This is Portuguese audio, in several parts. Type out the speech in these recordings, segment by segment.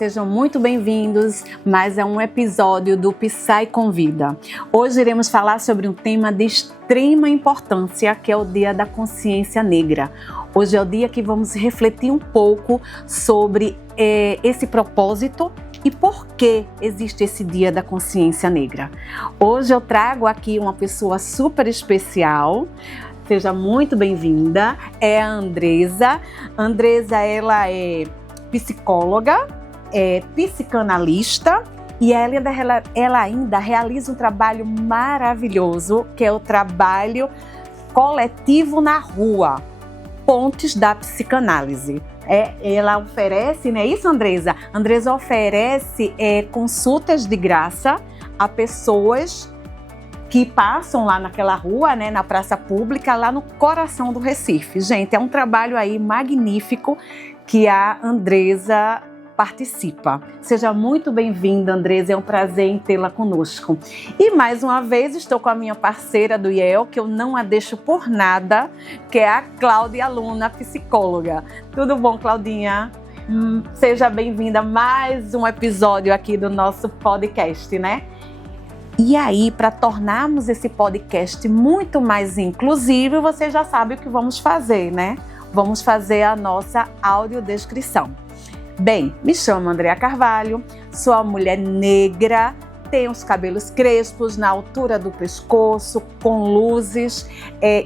sejam muito bem-vindos. Mais é um episódio do Psy Convida. Hoje iremos falar sobre um tema de extrema importância, que é o Dia da Consciência Negra. Hoje é o dia que vamos refletir um pouco sobre esse propósito e por que existe esse Dia da Consciência Negra. Hoje eu trago aqui uma pessoa super especial. Seja muito bem-vinda, é a Andresa. Andresa, ela é psicóloga, é psicanalista e ela ainda realiza um trabalho maravilhoso, que é o trabalho coletivo na rua, Pontes da Psicanálise. Ela oferece, não é isso, Andresa? Andresa oferece consultas de graça a pessoas que passam lá naquela rua, né, na praça pública, lá no coração do Recife. Gente, é um trabalho aí magnífico que a Andresa participa. Seja muito bem-vinda, Andresa, é um prazer em tê-la conosco. E mais uma vez estou com a minha parceira do IEL, que eu não a deixo por nada, que é a Cláudia, aluna psicóloga. Tudo bom, Claudinha? Seja bem-vinda a mais um episódio aqui do nosso podcast, né? E aí, para tornarmos esse podcast muito mais inclusivo, você já sabe o que vamos fazer, né? Vamos fazer a nossa audiodescrição. Bem, me chamo Andréa Carvalho, sou uma mulher negra, tenho os cabelos crespos na altura do pescoço, com luzes,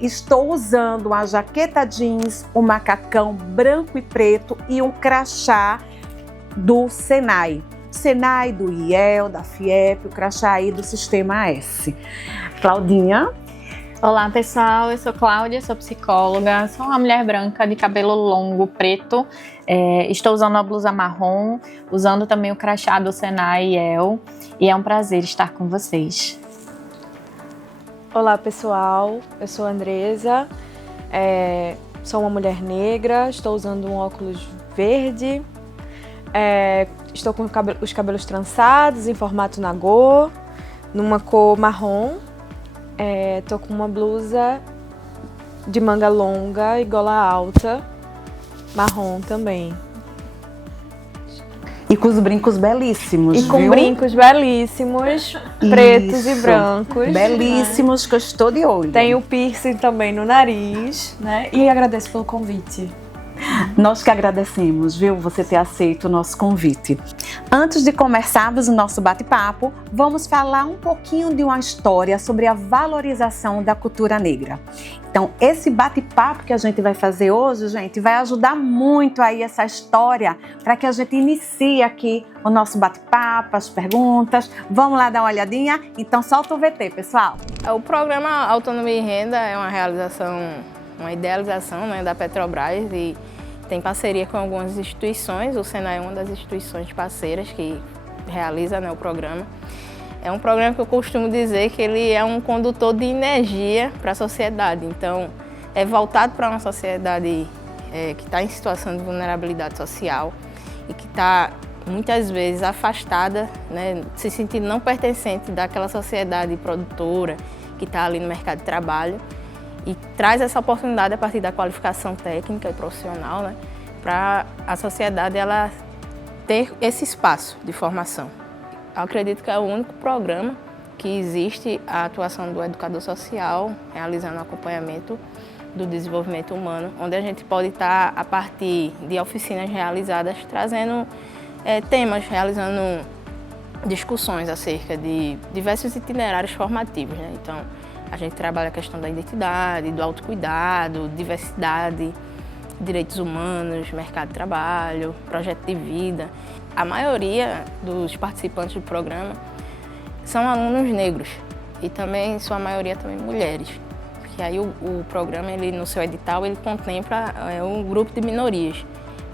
estou usando uma jaqueta jeans, um macacão branco e preto e um crachá do Senai. Senai, do IEL, da FIEP, o crachá aí do Sistema S. Claudinha. Olá, pessoal, eu sou Cláudia, sou psicóloga, sou uma mulher branca de cabelo longo, preto, estou usando uma blusa marrom, usando também o crachá do Senai IEL e é um prazer estar com vocês. Olá, pessoal, eu sou a Andresa, sou uma mulher negra, estou usando um óculos verde, estou com os cabelos trançados em formato nagô, numa cor marrom. Tô com uma blusa de manga longa e gola alta, marrom também. E com os brincos belíssimos, E com viu? brincos belíssimos, pretos e brancos. Belíssimos, que eu estou de olho. Tem o piercing também no nariz, né? E agradeço pelo convite. Nós que agradecemos, viu, você ter aceito o nosso convite. Antes de começarmos o nosso bate-papo, vamos falar um pouquinho de uma história sobre a valorização da cultura negra. Então, esse bate-papo que a gente vai fazer hoje, gente, vai ajudar muito aí essa história para que a gente inicie aqui o nosso bate-papo, as perguntas. Vamos lá dar uma olhadinha? Então, solta o VT, pessoal. O programa Autonomia e Renda é uma realização, uma idealização, né, da Petrobras e tem parceria com algumas instituições. O Senai é uma das instituições parceiras que realiza, né, o programa. É um programa que eu costumo dizer que ele é um condutor de energia para a sociedade. Então, é voltado para uma sociedade que está em situação de vulnerabilidade social e que está muitas vezes afastada, né, se sentindo não pertencente daquela sociedade produtora que está ali no mercado de trabalho. E traz essa oportunidade a partir da qualificação técnica e profissional, né, para a sociedade ela ter esse espaço de formação. Eu acredito que é o único programa que existe a atuação do educador social, realizando acompanhamento do desenvolvimento humano, onde a gente pode estar, a partir de oficinas realizadas, trazendo temas, realizando discussões acerca de diversos itinerários formativos, né? Então, a gente trabalha a questão da identidade, do autocuidado, diversidade, direitos humanos, mercado de trabalho, projeto de vida. A maioria dos participantes do programa são alunos negros e também, sua maioria, também mulheres. Porque aí o programa, ele, no seu edital, ele contempla um grupo de minorias.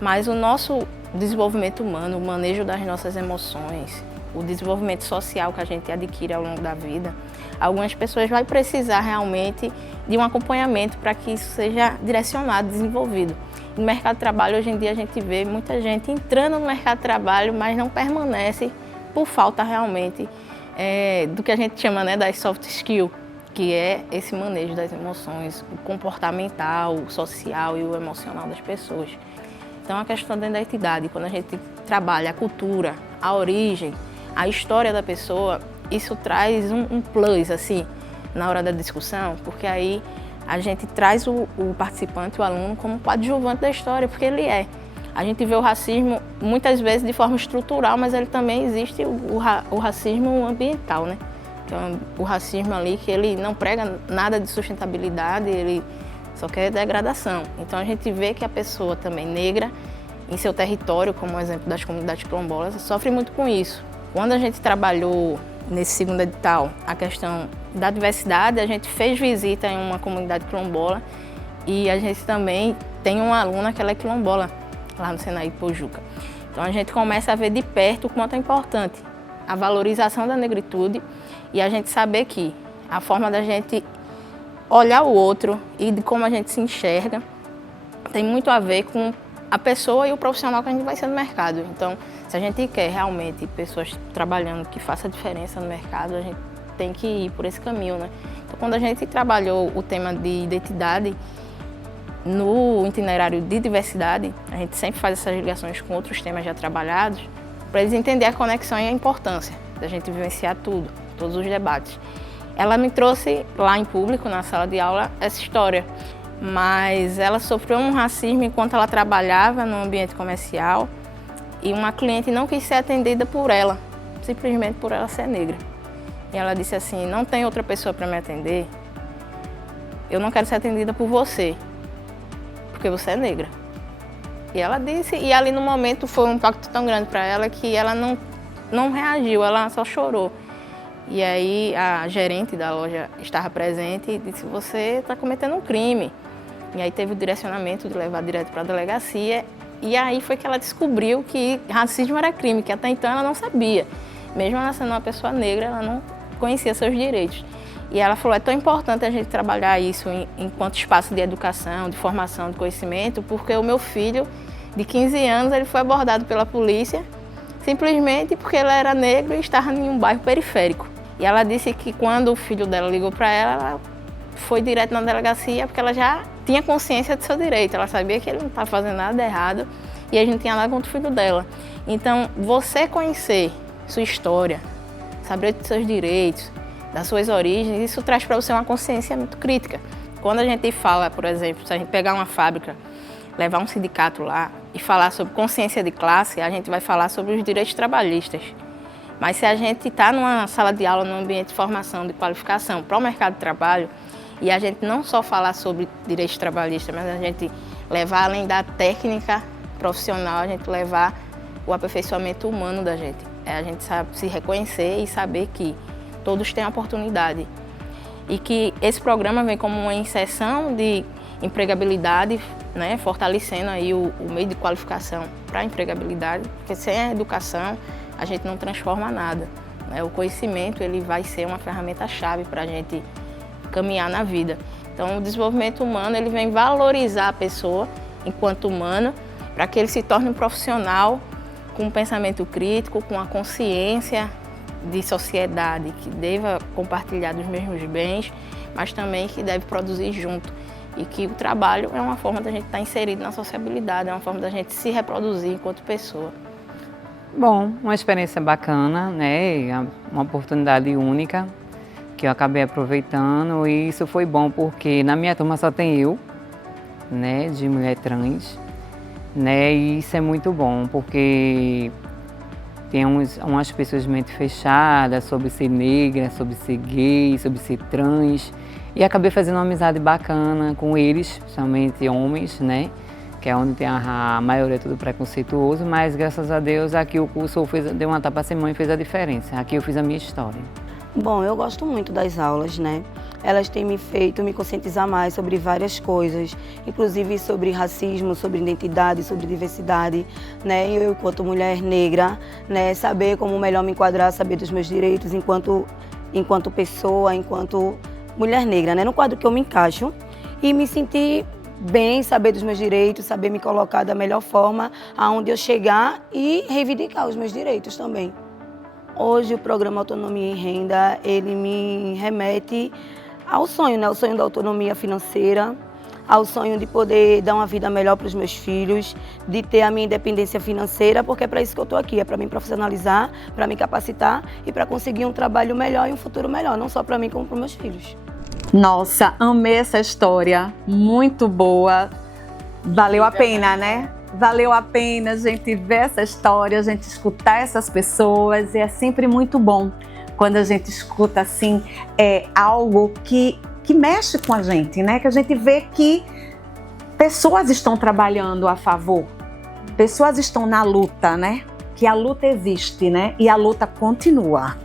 Mas o nosso desenvolvimento humano, o manejo das nossas emoções, o desenvolvimento social que a gente adquire ao longo da vida, algumas pessoas vão precisar realmente de um acompanhamento para que isso seja direcionado, desenvolvido. No mercado de trabalho, hoje em dia, a gente vê muita gente entrando no mercado de trabalho, mas não permanece por falta realmente do que a gente chama, né, das soft skills, que é esse manejo das emoções, o comportamental, o social e o emocional das pessoas. Então, a questão da identidade, quando a gente trabalha a cultura, a origem, a história da pessoa, isso traz um plus, assim, na hora da discussão, porque aí a gente traz o participante, o aluno, como coadjuvante da história, porque ele é. A gente vê o racismo muitas vezes de forma estrutural, mas ele também existe o racismo ambiental, né? Que é o racismo ali que ele não prega nada de sustentabilidade, ele só quer degradação. Então a gente vê que a pessoa também negra, em seu território, como o exemplo das comunidades quilombolas, sofre muito com isso. Quando a gente trabalhou nesse segundo edital a questão da diversidade, a gente fez visita em uma comunidade quilombola e a gente também tem uma aluna que ela é quilombola, lá no Senai Pojuca. Então a gente começa a ver de perto o quanto é importante a valorização da negritude e a gente saber que a forma da gente olhar o outro e de como a gente se enxerga tem muito a ver com a pessoa e o profissional que a gente vai ser no mercado. Então, se a gente quer realmente pessoas trabalhando que façam a diferença no mercado, a gente tem que ir por esse caminho, né? Então, quando a gente trabalhou o tema de identidade no itinerário de diversidade, a gente sempre faz essas ligações com outros temas já trabalhados, para eles entenderem a conexão e a importância da gente vivenciar tudo, todos os debates. Ela me trouxe lá em público, na sala de aula, essa história, mas ela sofreu um racismo enquanto ela trabalhava no ambiente comercial e uma cliente não quis ser atendida por ela, simplesmente por ela ser negra. E ela disse assim, não tem outra pessoa para me atender, eu não quero ser atendida por você, porque você é negra. E ela disse, e ali no momento foi um impacto tão grande para ela que ela não reagiu, ela só chorou. E aí a gerente da loja estava presente e disse, você está cometendo um crime. E aí teve o direcionamento de levar direto para a delegacia. E aí foi que ela descobriu que racismo era crime, que até então ela não sabia. Mesmo ela sendo uma pessoa negra, ela não conhecia seus direitos. E ela falou, é tão importante a gente trabalhar isso enquanto espaço de educação, de formação, de conhecimento, porque o meu filho, de 15 anos, ele foi abordado pela polícia, simplesmente porque ele era negro e estava em um bairro periférico. E ela disse que quando o filho dela ligou para ela foi direto na delegacia, porque ela já tinha consciência do seu direito, ela sabia que ele não estava fazendo nada errado e a gente não tinha nada contra o filho dela. Então, você conhecer sua história, saber dos seus direitos, das suas origens, isso traz para você uma consciência muito crítica. Quando a gente fala, por exemplo, se a gente pegar uma fábrica, levar um sindicato lá e falar sobre consciência de classe, a gente vai falar sobre os direitos trabalhistas. Mas se a gente está numa sala de aula, num ambiente de formação, de qualificação para o mercado de trabalho, e a gente não só falar sobre direitos trabalhistas, mas a gente levar além da técnica profissional, a gente levar o aperfeiçoamento humano da gente. A gente sabe se reconhecer e saber que todos têm oportunidade. E que esse programa vem como uma inserção de empregabilidade, né, fortalecendo aí o meio de qualificação para a empregabilidade, porque sem a educação a gente não transforma nada, né? O conhecimento ele vai ser uma ferramenta-chave para a gente caminhar na vida. Então o desenvolvimento humano ele vem valorizar a pessoa enquanto humano para que ele se torne um profissional com um pensamento crítico, com a consciência de sociedade que deva compartilhar dos mesmos bens, mas também que deve produzir junto. E que o trabalho é uma forma da gente estar inserido na sociabilidade, é uma forma da gente se reproduzir enquanto pessoa. Bom, uma experiência bacana, né? Uma oportunidade única que eu acabei aproveitando e isso foi bom porque na minha turma só tem eu, né, de mulher trans, né? E isso é muito bom porque tem umas pessoas de mente fechada sobre ser negra, sobre ser gay, sobre ser trans. E acabei fazendo uma amizade bacana com eles, principalmente homens, né? Que é onde tem a maioria tudo preconceituoso, mas graças a Deus aqui o curso deu uma tapa sem mão e fez a diferença. Aqui eu fiz a minha história. Bom, eu gosto muito das aulas, né? Elas têm me feito me conscientizar mais sobre várias coisas, inclusive sobre racismo, sobre identidade, sobre diversidade, né? E eu, enquanto mulher negra, né, saber como melhor me enquadrar, saber dos meus direitos enquanto pessoa, enquanto mulher negra, né? No quadro que eu me encaixo e me sentir bem, saber dos meus direitos, saber me colocar da melhor forma aonde eu chegar e reivindicar os meus direitos também. Hoje o programa Autonomia em Renda, ele me remete ao sonho, né? O sonho da autonomia financeira, ao sonho de poder dar uma vida melhor para os meus filhos, de ter a minha independência financeira, porque é para isso que eu estou aqui, é para me profissionalizar, para me capacitar e para conseguir um trabalho melhor e um futuro melhor, não só para mim, como para os meus filhos. Nossa, amei essa história, muito boa. Valeu a pena, né? Valeu a pena a gente ver essa história, a gente escutar essas pessoas. É sempre muito bom quando a gente escuta assim, algo que mexe com a gente, né? Que a gente vê que pessoas estão trabalhando a favor, pessoas estão na luta, né? Que a luta existe, né? E a luta continua.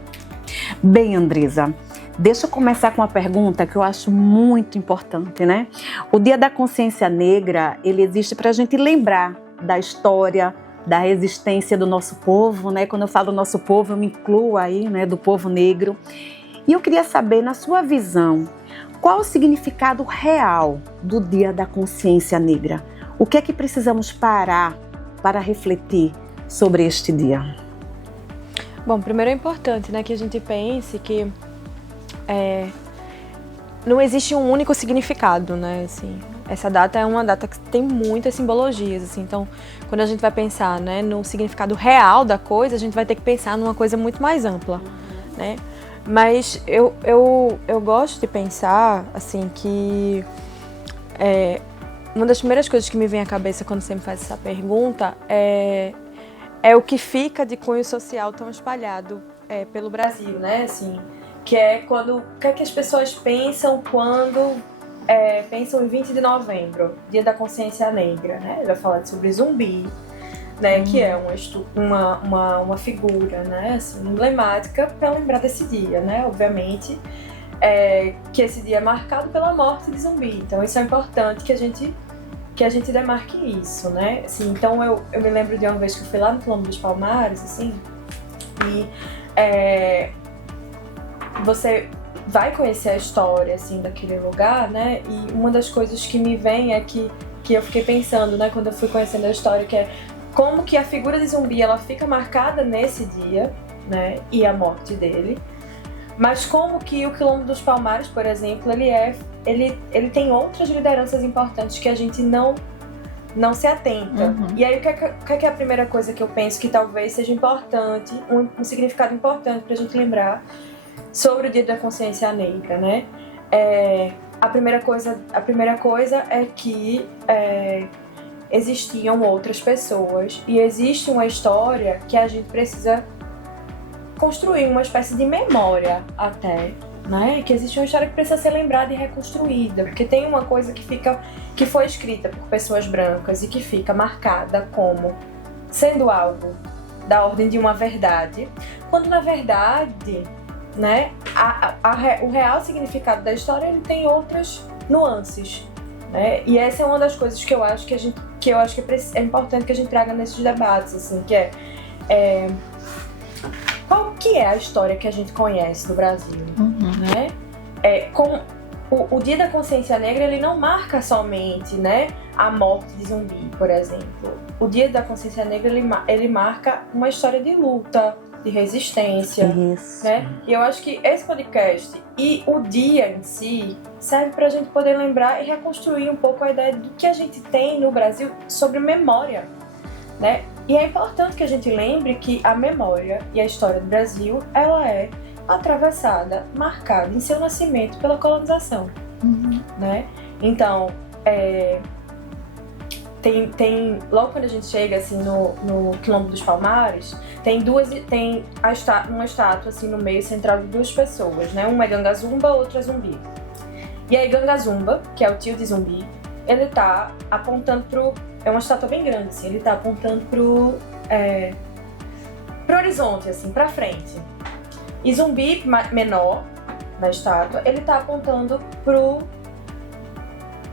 Bem, Andresa, deixa eu começar com uma pergunta que eu acho muito importante, né? O Dia da Consciência Negra, ele existe para a gente lembrar da história, da resistência do nosso povo, né? Quando eu falo nosso povo, eu me incluo aí, né? Do povo negro. E eu queria saber, na sua visão, qual o significado real do Dia da Consciência Negra? O que é que precisamos parar para refletir sobre este dia? Bom, primeiro é importante, né, que a gente pense que não existe um único significado, né, assim. Essa data é uma data que tem muitas simbologias, assim. Então, quando a gente vai pensar, né, no significado real da coisa, a gente vai ter que pensar numa coisa muito mais ampla, né. Mas eu gosto de pensar, assim, que uma das primeiras coisas que me vem à cabeça quando você me faz essa pergunta é o que fica de cunho social tão espalhado pelo Brasil, né? Assim, que é quando, o que é que as pessoas pensam quando pensam em 20 de novembro, Dia da Consciência Negra, né? Ele vai falar sobre Zumbi, né? Que é uma figura, né? Assim, emblemática para lembrar desse dia, né? Obviamente, que esse dia é marcado pela morte de Zumbi. Então isso é importante que a gente demarque isso, né? Assim, então eu me lembro de uma vez que eu fui lá no Quilombo dos Palmares, assim, e você vai conhecer a história, assim, daquele lugar, né? E uma das coisas que me vem é que eu fiquei pensando, né, quando eu fui conhecendo a história, que é como que a figura de Zumbi, ela fica marcada nesse dia, né, e a morte dele, mas como que o Quilombo dos Palmares, por exemplo, ele tem outras lideranças importantes que a gente não se atenta. Uhum. E aí, o que é a primeira coisa que eu penso que talvez seja importante, um significado importante pra gente lembrar sobre o Dia da Consciência Negra, né? A primeira coisa é que existiam outras pessoas e existe uma história que a gente precisa construir, uma espécie de memória até, né? Que existe uma história que precisa ser lembrada e reconstruída, porque tem uma coisa que foi escrita por pessoas brancas e que fica marcada como sendo algo da ordem de uma verdade, quando na verdade, né, o real significado da história, ele tem outras nuances, né? E essa é uma das coisas que eu acho que é importante que a gente traga nesses debates, assim, que qual que é a história que a gente conhece do Brasil, né? O Dia da Consciência Negra, ele não marca somente, né, a morte de Zumbi, por exemplo. O Dia da Consciência Negra, ele marca uma história de luta, de resistência, né? E eu acho que esse podcast e o dia em si serve pra gente poder lembrar e reconstruir um pouco a ideia do que a gente tem no Brasil sobre memória, né? E é importante que a gente lembre que a memória e a história do Brasil, ela é atravessada, marcada em seu nascimento pela colonização, né? Então, logo quando a gente chega assim no Quilombo dos Palmares, tem uma estátua assim no meio central de duas pessoas, né? Uma é Gangazumba, outra é Zumbi. E aí Gangazumba, que é o tio de Zumbi, ele tá apontando é uma estátua bem grande, assim, ele tá apontando pro horizonte, assim, pra frente. E Zumbi, menor, na estátua, ele tá apontando pro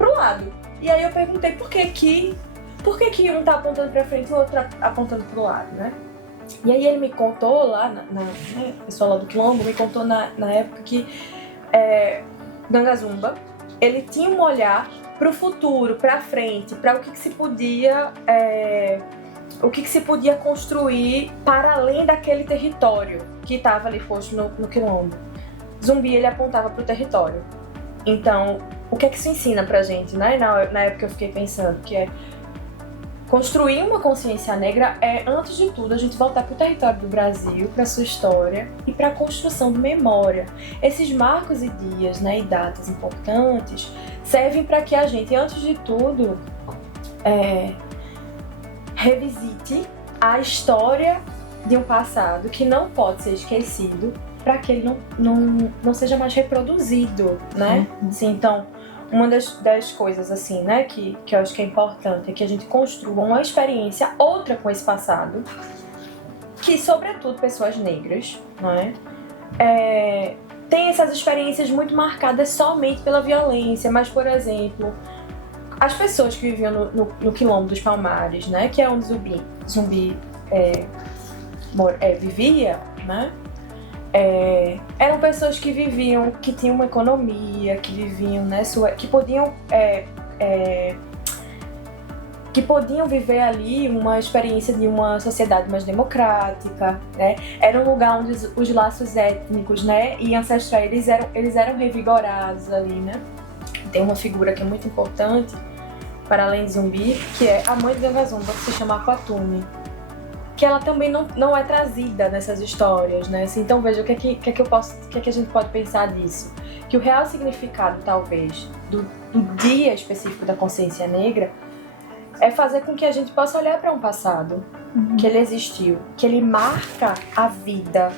lado. E aí eu perguntei por que um tá apontando pra frente e o outro tá apontando pro lado, né? E aí ele me contou lá, né, o pessoal lá do Quilombo me contou na época que Gangazumba, ele tinha um olhar pro futuro, pra frente, para o que se podia construir para além daquele território que estava ali posto no Quilombo. Zumbi, ele apontava pro território. Então, o que é que isso ensina pra gente, né? Na época eu fiquei pensando que é construir uma consciência negra é, antes de tudo, a gente voltar para o território do Brasil, para sua história e para a construção de memória. Esses marcos e dias, né, e datas importantes servem para que a gente, antes de tudo, revisite a história de um passado que não pode ser esquecido, para que ele não seja mais reproduzido, né? Assim, então, uma das coisas assim, né, que eu acho que é importante é que a gente construa uma experiência outra com esse passado, que, sobretudo, pessoas negras, né, tem essas experiências muito marcadas somente pela violência, mas, por exemplo, as pessoas que viviam no Quilombo dos Palmares, né, que é onde Zumbi vivia, né, eram pessoas que viviam, que tinham uma economia, que viviam, né, que podiam viver ali uma experiência de uma sociedade mais democrática, né? Era um lugar onde os laços étnicos, né, e ancestrais eles eram revigorados ali, né? Tem uma figura que é muito importante para além de Zumbi, que é a mãe de Ganga Zumba, que se chama Aquatume, que ela também não é trazida nessas histórias, né? Assim, então veja, o que é que a gente pode pensar disso? Que o real significado, talvez, do dia específico da consciência negra é fazer com que a gente possa olhar para um passado, que ele existiu, que ele marca a vida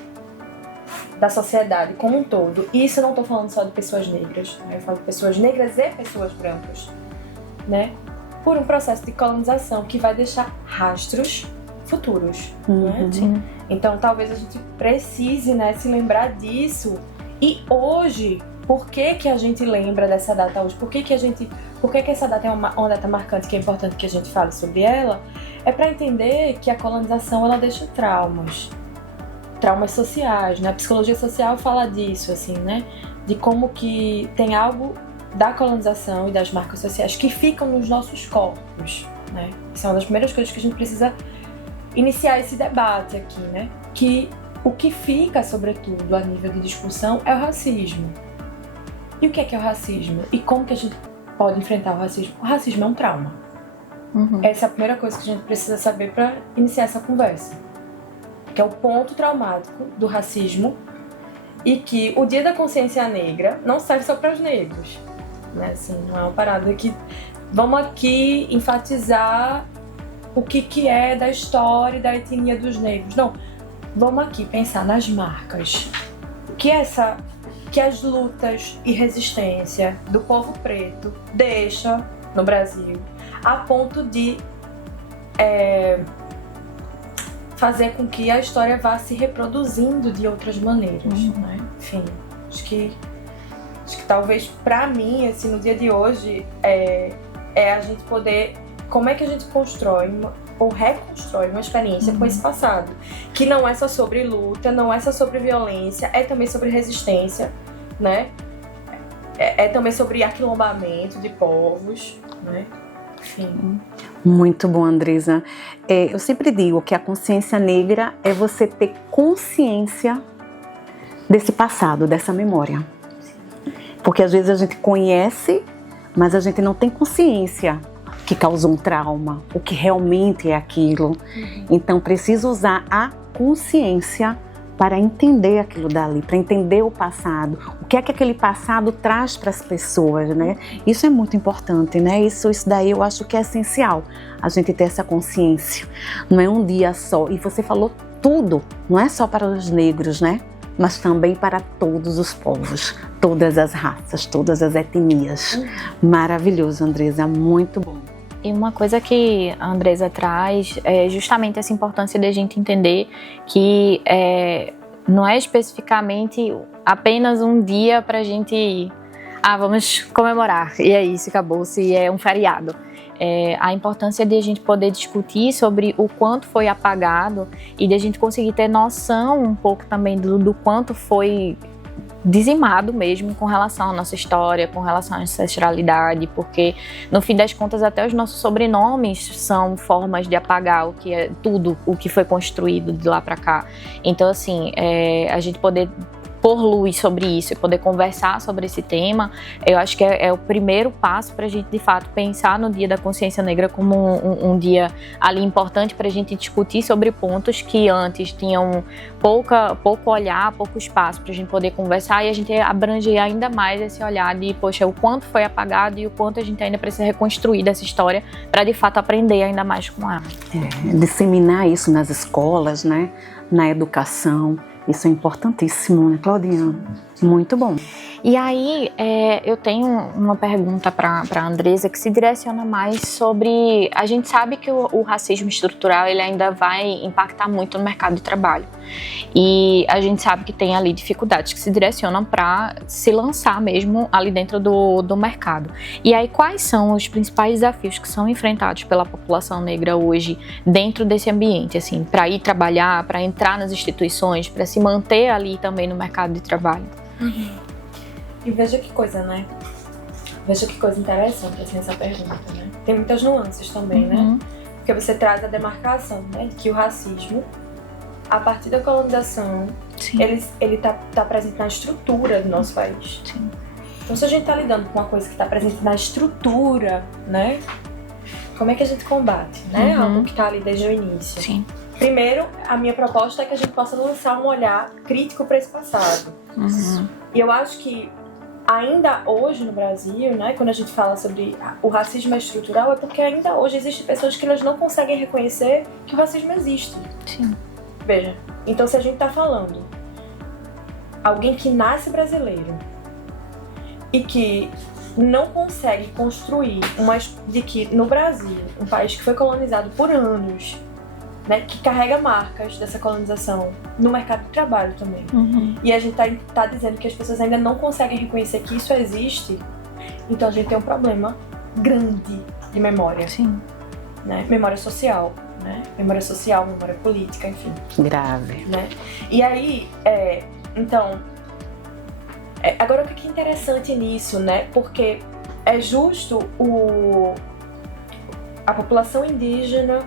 da sociedade como um todo. E isso eu não estou falando só de pessoas negras, né? Eu falo de pessoas negras e pessoas brancas, né? Por um processo de colonização que vai deixar rastros futuros, né? Então talvez a gente precise, né, se lembrar disso. E hoje, por que a gente lembra dessa data hoje? Por que essa data é uma data marcante, que é importante que a gente fale sobre ela? É para entender que a colonização, ela deixa traumas sociais, né? A psicologia social fala disso, assim, né? De como que tem algo da colonização e das marcas sociais que ficam nos nossos corpos, né? Isso é uma das primeiras coisas que a gente precisa iniciar esse debate aqui, né? Que o que fica, sobretudo, a nível de discussão é o racismo. E o que é o racismo? E como que a gente pode enfrentar o racismo? O racismo é um trauma. Essa é a primeira coisa que a gente precisa saber para iniciar essa conversa. Que é o ponto traumático do racismo e que o Dia da Consciência Negra não serve só para os negros, né? Assim, não é uma parada que vamos aqui enfatizar o que é da história e da etnia dos negros. Não, vamos aqui pensar nas marcas. Que as lutas e resistência do povo preto deixa no Brasil, a ponto de fazer com que a história vá se reproduzindo de outras maneiras, né? Enfim, acho que talvez pra mim, assim, no dia de hoje, é a gente poder... Como é que a gente constrói ou reconstrói uma experiência com esse passado? Que não é só sobre luta, não é só sobre violência, é também sobre resistência, né? É também sobre aquilombamento de povos, né? Enfim. Muito bom, Andresa. Eu sempre digo que a consciência negra é você ter consciência desse passado, dessa memória. Porque às vezes a gente conhece, mas a gente não tem consciência que causou um trauma, o que realmente é aquilo. Então, preciso usar a consciência para entender aquilo dali, para entender o passado, o que é que aquele passado traz para as pessoas, né? Isso é muito importante, né? Isso daí eu acho que é essencial, a gente ter essa consciência. Não é um dia só, e você falou tudo, não é só para os negros, né? Mas também para todos os povos, todas as raças, todas as etnias. Maravilhoso, Andresa, muito bom. E uma coisa que a Andresa traz é justamente essa importância de a gente entender que não é especificamente apenas um dia para a gente... vamos comemorar, e é isso, acabou-se, é um feriado. A importância de a gente poder discutir sobre o quanto foi apagado e de a gente conseguir ter noção um pouco também do quanto foi dizimado mesmo com relação à nossa história, com relação à ancestralidade, porque no fim das contas até os nossos sobrenomes são formas de apagar o que é tudo o que foi construído de lá para cá. Então assim, a gente poder pôr luz sobre isso e poder conversar sobre esse tema, eu acho que é o primeiro passo para a gente, de fato, pensar no Dia da Consciência Negra como um dia ali importante para a gente discutir sobre pontos que antes tinham pouco olhar, pouco espaço para a gente poder conversar, e a gente abranger ainda mais esse olhar de, poxa, o quanto foi apagado e o quanto a gente ainda precisa reconstruir dessa história para, de fato, aprender ainda mais com ela. Disseminar isso nas escolas, né? Na educação, isso é importantíssimo, né, Claudinha? Muito bom. E aí, eu tenho uma pergunta para a Andresa que se direciona mais sobre... A gente sabe que o racismo estrutural ele ainda vai impactar muito no mercado de trabalho. E a gente sabe que tem ali dificuldades que se direcionam para se lançar mesmo ali dentro do mercado. E aí, quais são os principais desafios que são enfrentados pela população negra hoje dentro desse ambiente, assim, para ir trabalhar, para entrar nas instituições, para se manter ali também no mercado de trabalho? E veja que coisa, né? Veja que coisa interessante assim, essa pergunta, né? Tem muitas nuances também, né? Porque você traz a demarcação, né? De que o racismo, a partir da colonização, ele tá presente na estrutura do nosso país. Sim. Então, se a gente tá lidando com uma coisa que tá presente na estrutura, né? Como é que a gente combate, né? Algo que tá ali desde o início. Sim. Primeiro, a minha proposta é que a gente possa lançar um olhar crítico para esse passado. E eu acho que ainda hoje no Brasil, né, quando a gente fala sobre o racismo estrutural, é porque ainda hoje existem pessoas que elas não conseguem reconhecer que o racismo existe. Sim. Veja, então se a gente tá falando alguém que nasce brasileiro e que não consegue construir de que no Brasil, um país que foi colonizado por anos, né, que carrega marcas dessa colonização no mercado de trabalho também. E a gente tá dizendo que as pessoas ainda não conseguem reconhecer que isso existe, então a gente tem um problema grande de memória. Sim. Né? Memória social, né? Memória social, memória política, enfim. Grave. Né? E aí, então, agora o que é interessante nisso, né? Porque é justo a população indígena,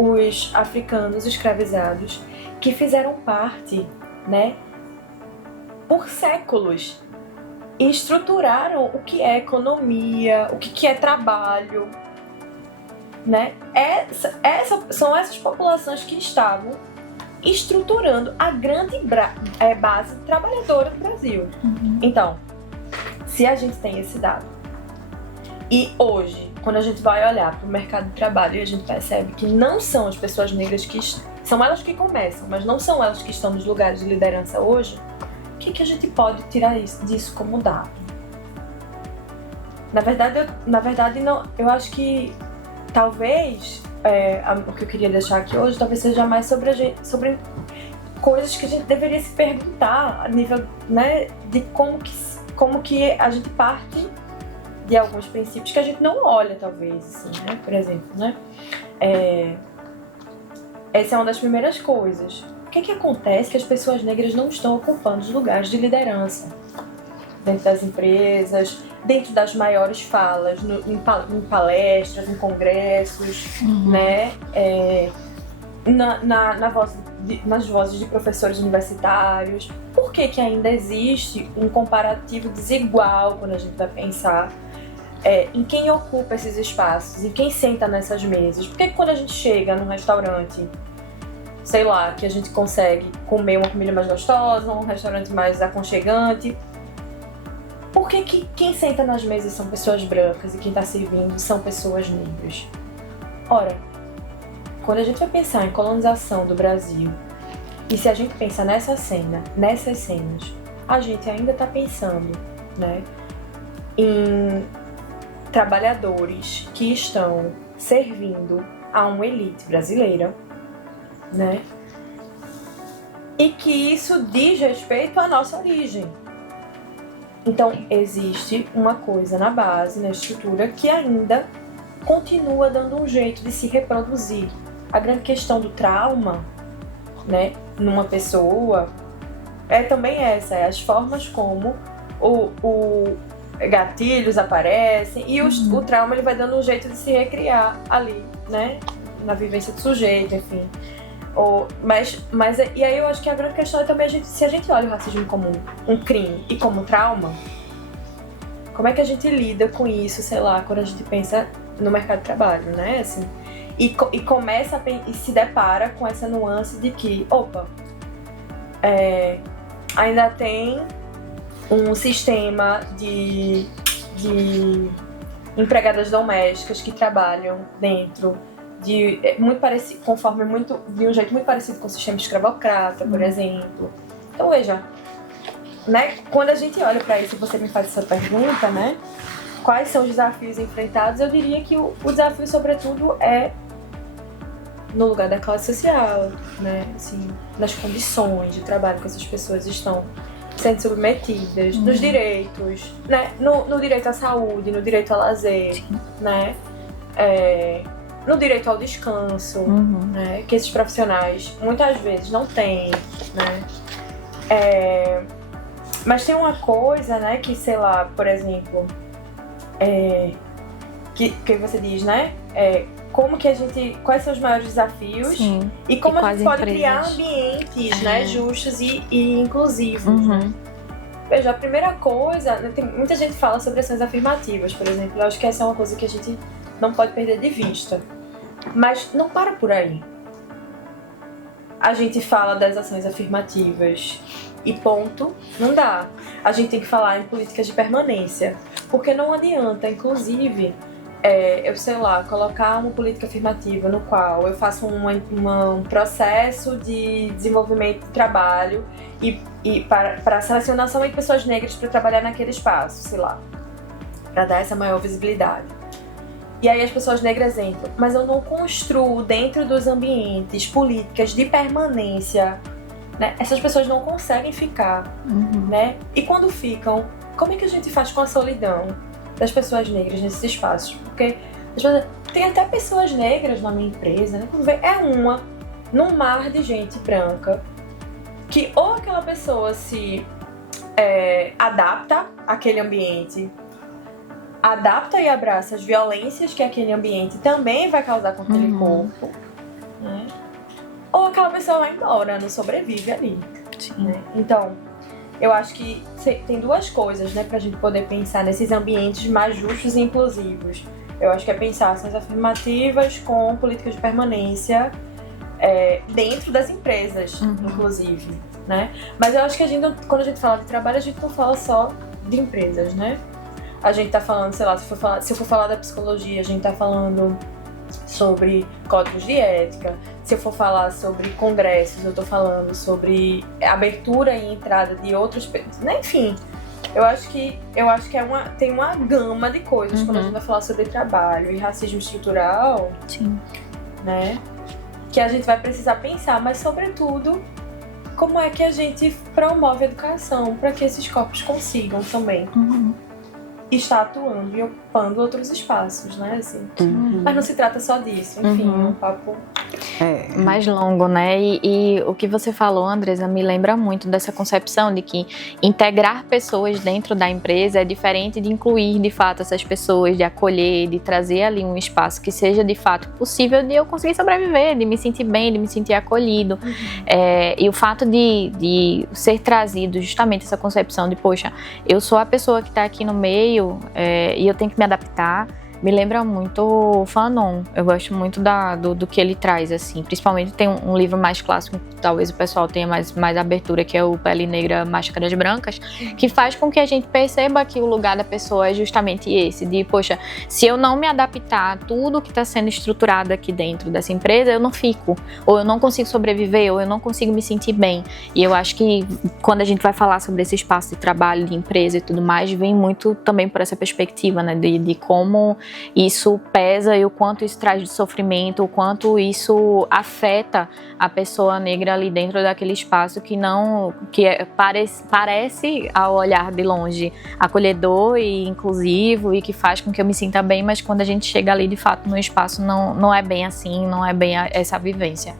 os africanos escravizados, que fizeram parte, né, por séculos, e estruturaram o que é economia, o que é trabalho, né? São essas populações que estavam estruturando a grande base trabalhadora do Brasil. Então, se a gente tem esse dado, e hoje, quando a gente vai olhar para o mercado de trabalho e a gente percebe que não são as pessoas negras que... São elas que começam, mas não são elas que estão nos lugares de liderança hoje, o que a gente pode tirar disso como dado? Na verdade não, eu acho que talvez, o que eu queria deixar aqui hoje, talvez seja mais sobre coisas que a gente deveria se perguntar a nível, né, de como que a gente parte de alguns princípios que a gente não olha, talvez, assim, né? Por exemplo, né? Essa é uma das primeiras coisas. O que acontece que as pessoas negras não estão ocupando os lugares de liderança? Dentro das empresas, dentro das maiores falas, em palestras, em congressos, né? Nas vozes de professores universitários. Por que ainda existe um comparativo desigual quando a gente vai pensar em quem ocupa esses espaços, em quem senta nessas mesas? Por que quando a gente chega num restaurante, sei lá, que a gente consegue comer uma comida mais gostosa, um restaurante mais aconchegante, por que quem senta nas mesas são pessoas brancas e quem está servindo são pessoas negras? Ora, quando a gente vai pensar em colonização do Brasil, e se a gente pensa nessas cenas, a gente ainda está pensando, né, em trabalhadores que estão servindo a uma elite brasileira, né, e que isso diz respeito à nossa origem. Então, existe uma coisa na base, na estrutura, que ainda continua dando um jeito de se reproduzir. A grande questão do trauma, né, numa pessoa, também as formas como gatilhos aparecem e o trauma ele vai dando um jeito de se recriar ali, né, na vivência do sujeito, enfim. E aí eu acho que a grande questão é também se a gente olha o racismo como um crime e como trauma, como é que a gente lida com isso, sei lá, quando a gente pensa no mercado de trabalho, né? Assim, e começa e se depara com essa nuance de que, ainda tem um sistema de empregadas domésticas que trabalham dentro de um jeito muito parecido com o sistema escravocrata, por exemplo. Então veja, né, quando a gente olha para isso e você me faz essa pergunta, né, quais são os desafios enfrentados, eu diria que o desafio sobretudo é no lugar da classe social, né, assim, nas condições de trabalho que essas pessoas estão sendo submetidas, nos direitos, né, no direito à saúde, no direito ao lazer, né, no direito ao descanso, né, que esses profissionais muitas vezes não têm, né. Mas tem uma coisa, né, que, sei lá, por exemplo, que você diz, né, quais são os maiores desafios. Sim. E como a gente pode criar ambientes, né, justos e inclusivos, né. Veja, a primeira coisa, né, muita gente fala sobre ações afirmativas, por exemplo. Eu acho que essa é uma coisa que a gente não pode perder de vista. Mas não para por aí. A gente fala das ações afirmativas e ponto, não dá. A gente tem que falar em políticas de permanência, porque não adianta, inclusive, eu sei lá, colocar uma política afirmativa no qual eu faço um processo de desenvolvimento de trabalho e para selecionação de pessoas negras para trabalhar naquele espaço, sei lá, para dar essa maior visibilidade. E aí as pessoas negras entram, mas eu não construo dentro dos ambientes políticas de permanência, né? Essas pessoas não conseguem ficar, né? E quando ficam, como é que a gente faz com a solidão das pessoas negras nesses espaços? Porque tem até pessoas negras na minha empresa, né? Quando vê, num mar de gente branca, que ou aquela pessoa se adapta àquele ambiente, adapta e abraça as violências que aquele ambiente também vai causar com aquele corpo, né? Ou aquela pessoa vai embora, não sobrevive ali, né? Então, eu acho que tem duas coisas, né, pra gente poder pensar nesses ambientes mais justos e inclusivos. Eu acho que é pensar ações afirmativas com políticas de permanência dentro das empresas, inclusive, né? Mas eu acho que quando a gente fala de trabalho, a gente não fala só de empresas, né? A gente tá falando, sei lá, se eu for falar da psicologia, a gente tá falando sobre códigos de ética. Se eu for falar sobre congressos, eu tô falando sobre abertura e entrada de outros... Enfim, eu acho que tem uma gama de coisas quando a gente vai falar sobre trabalho e racismo estrutural, né? Que a gente vai precisar pensar, mas sobretudo, como é que a gente promove a educação para que esses corpos consigam também está atuando e ocupando outros espaços, né, assim. Mas não se trata só disso, enfim, é um papo mais longo, né, e o que você falou, Andresa, me lembra muito dessa concepção de que integrar pessoas dentro da empresa é diferente de incluir, de fato, essas pessoas, de acolher, de trazer ali um espaço que seja, de fato, possível de eu conseguir sobreviver, de me sentir bem, de me sentir acolhido, e o fato de ser trazido justamente essa concepção de, poxa, eu sou a pessoa que está aqui no meio, e eu tenho que me adaptar, me lembra muito o Fanon. Eu gosto muito do que ele traz, assim. Principalmente tem um livro mais clássico, talvez o pessoal tenha mais abertura, que é o Pele Negra, Máscaras Brancas, que faz com que a gente perceba que o lugar da pessoa é justamente esse, de, poxa, se eu não me adaptar a tudo que está sendo estruturado aqui dentro dessa empresa, eu não fico, ou eu não consigo sobreviver, ou eu não consigo me sentir bem. E eu acho que quando a gente vai falar sobre esse espaço de trabalho, de empresa e tudo mais, vem muito também por essa perspectiva, né, de como isso pesa e o quanto isso traz de sofrimento, o quanto isso afeta a pessoa negra ali dentro daquele espaço que parece ao olhar de longe acolhedor e inclusivo e que faz com que eu me sinta bem, mas quando a gente chega ali de fato no espaço não é bem assim, não é bem essa vivência.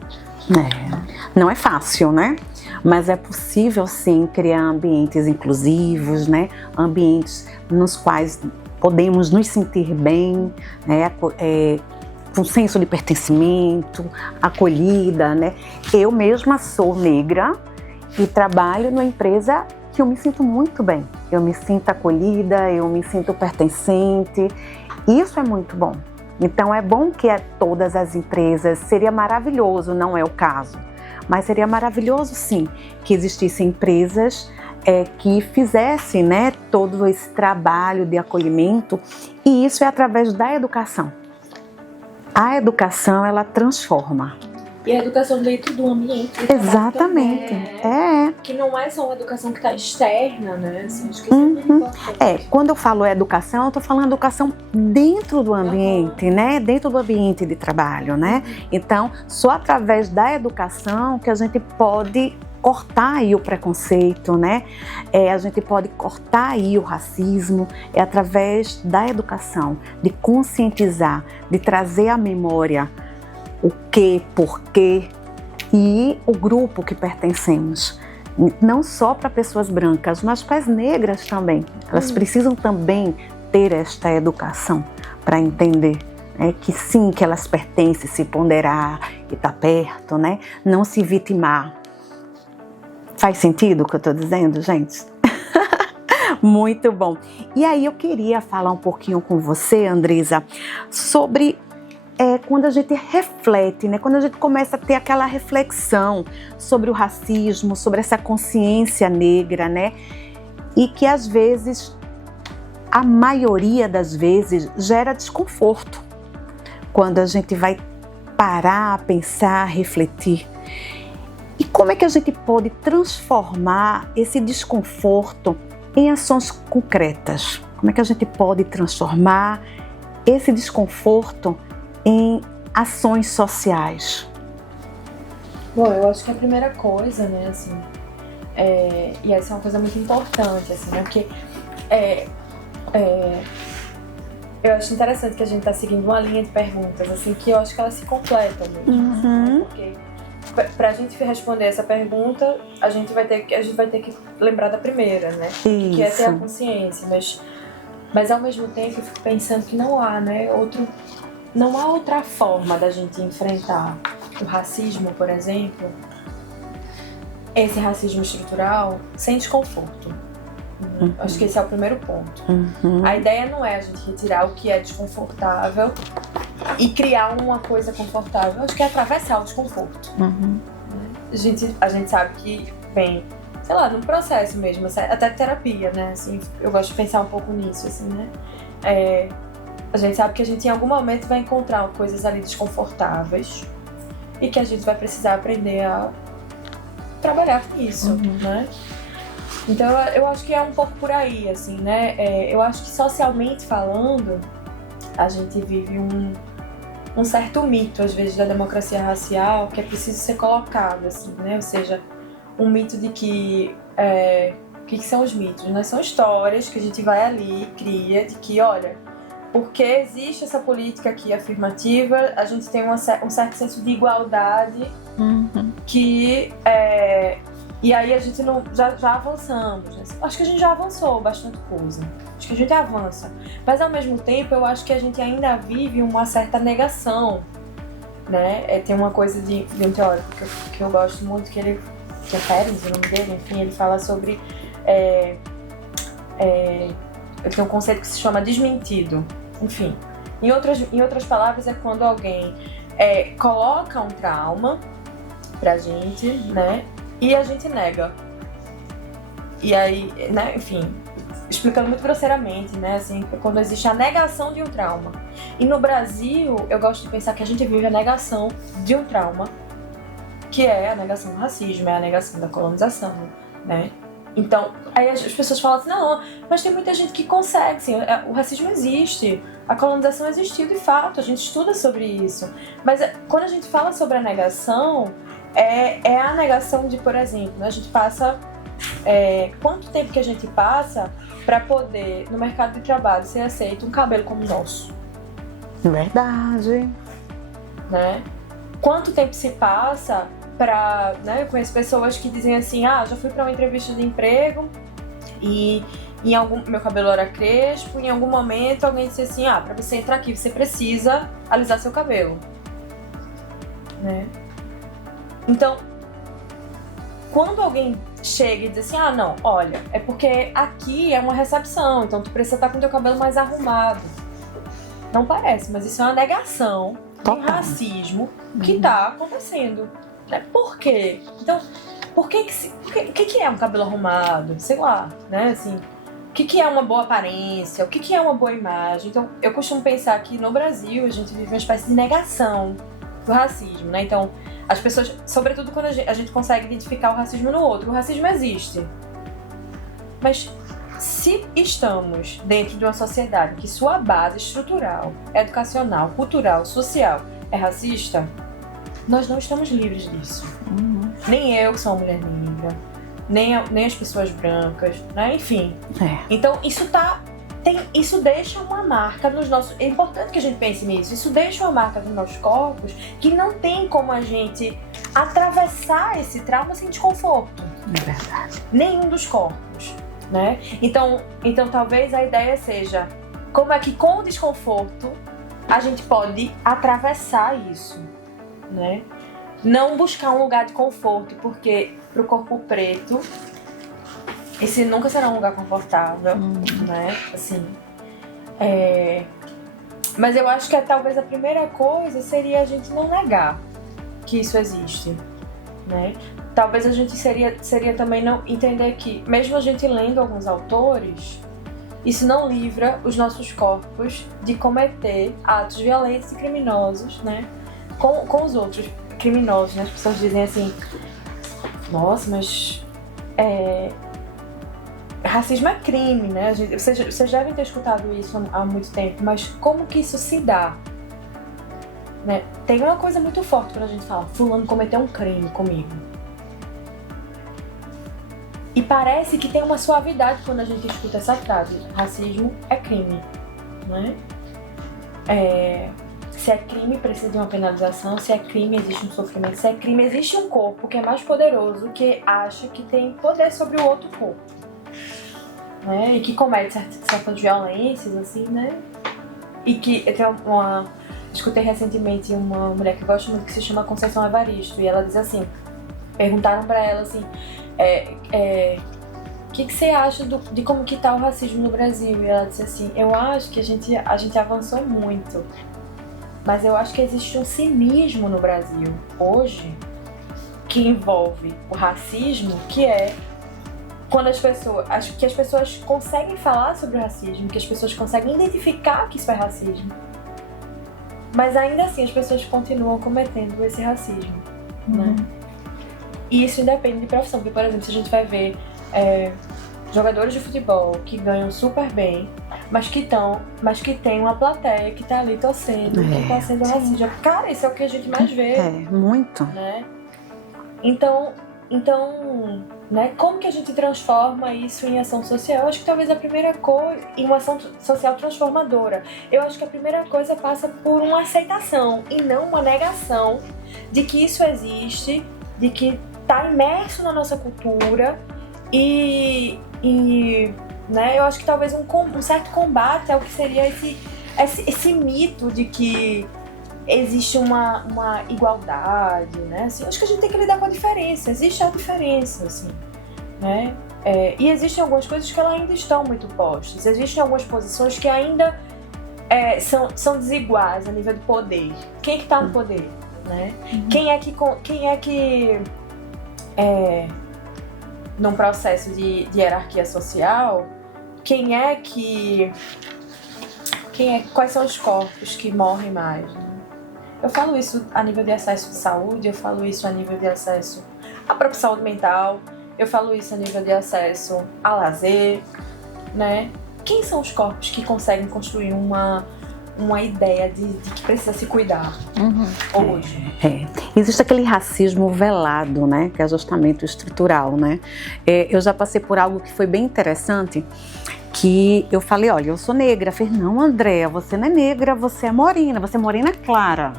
Não é fácil, né? Mas é possível sim criar ambientes inclusivos, né? Ambientes nos quais podemos nos sentir bem, né? com senso de pertencimento, acolhida, né? Eu mesma sou negra e trabalho numa empresa que eu me sinto muito bem. Eu me sinto acolhida, eu me sinto pertencente. Isso é muito bom. Então é bom que todas as empresas, seria maravilhoso, não é o caso, mas seria maravilhoso sim que existissem empresas que fizessem, né, todo esse trabalho de acolhimento, e isso é através da educação. A educação, ela transforma. E a educação dentro do ambiente. Exatamente. Também, que não é só uma educação que está externa, né? Assim, acho que isso é muito importante. Quando eu falo educação, eu estou falando educação dentro do ambiente, né? Dentro do ambiente de trabalho, né? Então, só através da educação que a gente pode cortar aí o preconceito, né? A gente pode cortar aí o racismo, através da educação, de conscientizar, de trazer à memória o que, porquê e o grupo que pertencemos. Não só para pessoas brancas, mas para as negras também. Elas precisam também ter esta educação para entender que sim, que elas pertencem, se ponderar e estar perto, né? Não se vitimar. Faz sentido o que eu estou dizendo, gente? Muito bom. E aí eu queria falar um pouquinho com você, Andresa, sobre quando a gente reflete, né? Quando a gente começa a ter aquela reflexão sobre o racismo, sobre essa consciência negra, né? E que às vezes, a maioria das vezes, gera desconforto. Quando a gente vai parar, pensar, refletir. E como é que a gente pode transformar esse desconforto em ações concretas? Como é que a gente pode transformar esse desconforto em ações sociais? Bom, eu acho que a primeira coisa, né, assim, e essa é uma coisa muito importante, assim, né, porque eu acho interessante que a gente tá seguindo uma linha de perguntas, assim, que eu acho que elas se completam mesmo, assim, né, porque pra gente responder essa pergunta, a gente vai ter que lembrar da primeira, né, que é ter a consciência, mas ao mesmo tempo eu fico pensando que não há, né, não há outra forma da gente enfrentar o racismo, por exemplo, esse racismo estrutural, sem desconforto. Acho que esse é o primeiro ponto. A ideia não é a gente retirar o que é desconfortável e criar uma coisa confortável. Acho que é atravessar o desconforto. A gente sabe que, bem, sei lá, num processo mesmo, até terapia, né? Assim, eu gosto de pensar um pouco nisso, assim, né? A gente sabe que a gente em algum momento vai encontrar coisas ali desconfortáveis e que a gente vai precisar aprender a trabalhar com isso, né? Então eu acho que é um pouco por aí, assim, né? Eu acho que socialmente falando, a gente vive um certo mito, às vezes, da democracia racial que é preciso ser colocado, assim, né? Ou seja, um mito de que... o que são os mitos, né? São histórias que a gente vai ali e cria de que, olha, porque existe essa política aqui afirmativa, a gente tem um certo senso de igualdade que... e aí a gente já avançamos, né? Acho que a gente já avançou bastante coisa. Acho que a gente avança. Mas ao mesmo tempo eu acho que a gente ainda vive uma certa negação, né? Tem uma coisa de um teórico que eu gosto muito, que é Pérez, o nome dele, enfim, ele fala sobre... tem um conceito que se chama desmentido. Enfim, em outras palavras, é quando alguém coloca um trauma pra gente, né? E a gente nega. E aí, né, enfim, explicando muito grosseiramente, né, assim, quando existe a negação de um trauma. E no Brasil, eu gosto de pensar que a gente vive a negação de um trauma, que é a negação do racismo, é a negação da colonização, né. Então, aí as pessoas falam assim, não, mas tem muita gente que consegue, assim, o racismo existe, a colonização existiu de fato, a gente estuda sobre isso. Mas quando a gente fala sobre a negação, é a negação de, por exemplo, né, a gente passa... quanto tempo que a gente passa para poder, no mercado de trabalho, ser aceito um cabelo como o nosso? Verdade. Né? Quanto tempo se passa para... né, eu conheço pessoas que dizem assim, já fui para uma entrevista de emprego e meu cabelo era crespo, em algum momento alguém disse assim, pra você entrar aqui você precisa alisar seu cabelo, né? Então, quando alguém chega e diz assim, não, olha, é porque aqui é uma recepção, então tu precisa estar com teu cabelo mais arrumado. Não parece, mas isso é uma negação de racismo que está acontecendo, né? Por quê? Então, o que é um cabelo arrumado? Sei lá, né? Assim, o que é uma boa aparência? O que é uma boa imagem? Então, eu costumo pensar que no Brasil a gente vive uma espécie de negação do racismo, né? Então, as pessoas, sobretudo quando a gente consegue identificar o racismo no outro, o racismo existe. Mas se estamos dentro de uma sociedade que sua base estrutural, educacional, cultural, social é racista, nós não estamos livres disso. Nem eu, que sou uma mulher negra, nem as pessoas brancas, né? Enfim. Então, isso deixa uma marca nos nossos... É importante que a gente pense nisso. Isso deixa uma marca nos nossos corpos que não tem como a gente atravessar esse trauma sem desconforto. É verdade. Nenhum dos corpos, né? Então talvez a ideia seja como é que com o desconforto a gente pode atravessar isso, né? Não buscar um lugar de conforto, porque pro corpo preto esse nunca será um lugar confortável, né? Assim, mas eu acho que talvez a primeira coisa seria a gente não negar que isso existe, né? Talvez a gente seria também não entender que, mesmo a gente lendo alguns autores, isso não livra os nossos corpos de cometer atos violentos e criminosos, né? Com os outros criminosos, né? As pessoas dizem assim, nossa, mas racismo é crime, né? Vocês devem ter escutado isso há muito tempo, mas como que isso se dá? Né? Tem uma coisa muito forte quando a gente fala, fulano cometeu um crime comigo. E parece que tem uma suavidade quando a gente escuta essa frase, racismo é crime, né? Se é crime, precisa de uma penalização. Se é crime, existe um sofrimento. Se é crime, existe um corpo que é mais poderoso, que acha que tem poder sobre o outro corpo, né? E que comete certas violências, assim, né? E que tem escutei recentemente uma mulher que eu gosto muito, que se chama Conceição Evaristo, e ela diz assim, perguntaram pra ela assim, o que você acha de como que tá o racismo no Brasil? E ela disse assim, eu acho que a gente avançou muito, mas eu acho que existe um cinismo no Brasil hoje que envolve o racismo, que é quando as pessoas conseguem falar sobre o racismo, que as pessoas conseguem identificar que isso é racismo, mas ainda assim as pessoas continuam cometendo esse racismo, né? E isso independe de profissão, porque, por exemplo, se a gente vai ver jogadores de futebol que ganham super bem, mas que tem uma plateia que tá ali torcendo, que tá sendo racista. Cara, isso é o que a gente mais vê. Muito. Né? Então, né, como que a gente transforma isso em ação social? Eu acho que talvez a primeira coisa, em uma ação social transformadora, eu acho que a primeira coisa passa por uma aceitação e não uma negação de que isso existe, de que está imerso na nossa cultura e né, eu acho que talvez um certo combate ao que seria esse mito de que existe uma igualdade, né? Assim, acho que a gente tem que lidar com a diferença, existe a diferença, assim, né? E existem algumas coisas que elas ainda estão muito postas, existem algumas posições que ainda são desiguais a nível de poder. Quem é que está no poder, né? Quem é que num processo de hierarquia social, quais são os corpos que morrem mais, né? Eu falo isso a nível de acesso de saúde, eu falo isso a nível de acesso à própria saúde mental, eu falo isso a nível de acesso a lazer, né? Quem são os corpos que conseguem construir uma ideia de que precisa se cuidar hoje? Existe aquele racismo velado, né? Que é justamente o estrutural, né? Eu já passei por algo que foi bem interessante, que eu falei, olha, eu sou negra. Fez, não, Andréa, você não é negra, você é morena clara.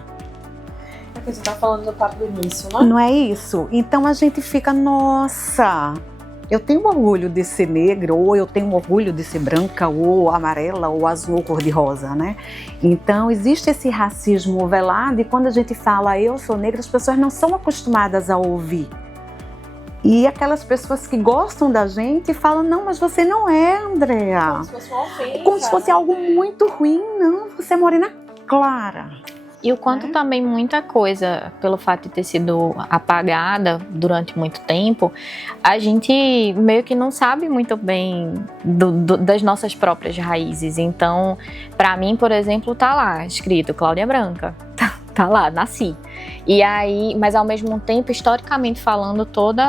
É que você tá falando do papo do início, né? Não é isso? Então a gente fica, nossa, eu tenho orgulho de ser negra, ou eu tenho orgulho de ser branca, ou amarela, ou azul, ou cor-de-rosa, né? Então, existe esse racismo velado, e quando a gente fala eu sou negra, as pessoas não são acostumadas a ouvir. E aquelas pessoas que gostam da gente falam, não, mas você não é, Andrea. Como se fosse uma ofensa. Como se fosse algo muito ruim. Não, você é morena clara. E o quanto também muita coisa, pelo fato de ter sido apagada durante muito tempo, a gente meio que não sabe muito bem das nossas próprias raízes. Então, pra mim, por exemplo, tá lá escrito Cláudia Branca. Tá lá, nasci. E aí, mas ao mesmo tempo, historicamente falando, toda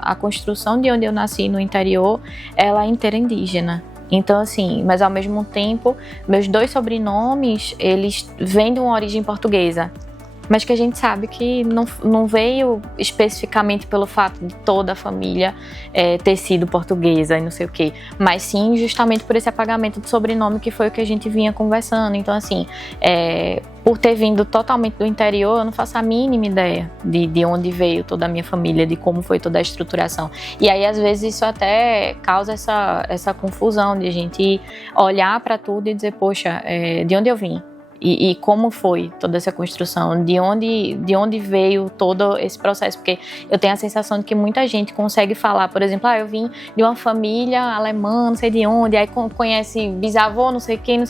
a construção de onde eu nasci no interior, ela é inteira indígena. Então, assim, mas ao mesmo tempo, meus 2 sobrenomes, eles vêm de uma origem portuguesa. Mas que a gente sabe que não veio especificamente pelo fato de toda a família ter sido portuguesa e não sei o quê. Mas sim, justamente por esse apagamento de sobrenome, que foi o que a gente vinha conversando. Então, assim, por ter vindo totalmente do interior, eu não faço a mínima ideia de onde veio toda a minha família, de como foi toda a estruturação. E aí, às vezes, isso até causa essa confusão de a gente olhar para tudo e dizer, poxa, de onde eu vim? E como foi toda essa construção, de onde veio todo esse processo, porque eu tenho a sensação de que muita gente consegue falar, por exemplo, eu vim de uma família alemã, não sei de onde, aí conhece bisavô, não sei quem,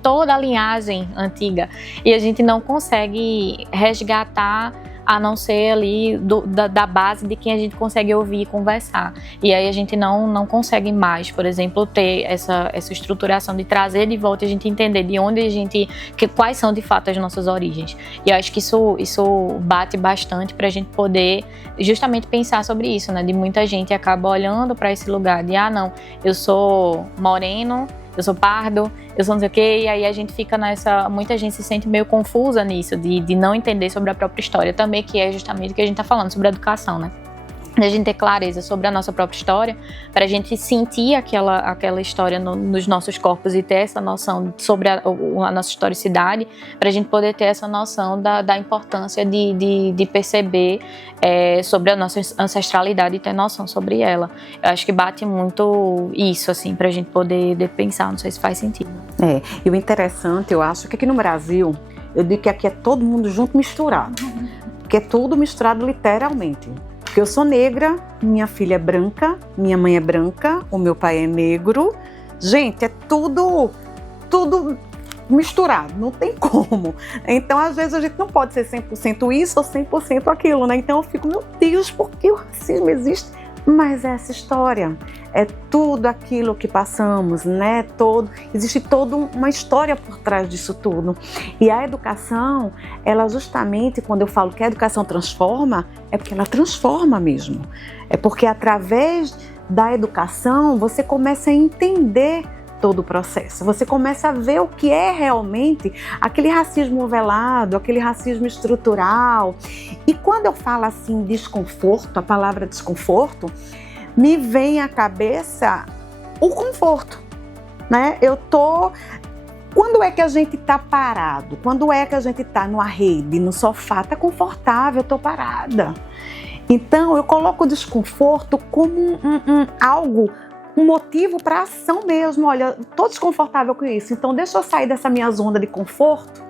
toda a linhagem antiga, e a gente não consegue resgatar a não ser ali da base de quem a gente consegue ouvir e conversar. E aí a gente não consegue mais, por exemplo, ter essa estruturação de trazer de volta e a gente entender de onde quais são de fato as nossas origens. E eu acho que isso bate bastante para a gente poder justamente pensar sobre isso, né? De muita gente acaba olhando para esse lugar de, não, eu sou moreno, eu sou pardo, eu sou não sei o quê, e aí a gente fica muita gente se sente meio confusa nisso, de não entender sobre a própria história também, que é justamente o que a gente tá falando sobre a educação, né? A gente ter clareza sobre a nossa própria história, para a gente sentir aquela história nos nossos corpos e ter essa noção sobre a nossa historicidade, para a gente poder ter essa noção da importância de perceber sobre a nossa ancestralidade e ter noção sobre ela. Eu acho que bate muito isso, assim, para a gente poder pensar, não sei se faz sentido. E o interessante, eu acho que aqui no Brasil, eu digo que aqui é todo mundo junto misturado, porque é tudo misturado literalmente. Porque eu sou negra, minha filha é branca, minha mãe é branca, o meu pai é negro. Gente, é tudo misturado, não tem como. Então, às vezes, a gente não pode ser 100% isso ou 100% aquilo, né? Então, eu fico, meu Deus, por que o racismo existe? Mas é essa história, é tudo aquilo que passamos, né? Existe toda uma história por trás disso tudo. E a educação, ela justamente, quando eu falo que a educação transforma, é porque ela transforma mesmo. É porque através da educação, você começa a entender todo o processo. Você começa a ver o que é realmente aquele racismo velado, aquele racismo estrutural. E quando eu falo assim desconforto, a palavra desconforto, me vem à cabeça o conforto, né? Quando é que a gente tá parado? Quando é que a gente tá numa rede, no sofá, tá confortável, eu tô parada. Então eu coloco o desconforto como um motivo para ação mesmo. Olha, estou desconfortável com isso, então deixa eu sair dessa minha zona de conforto.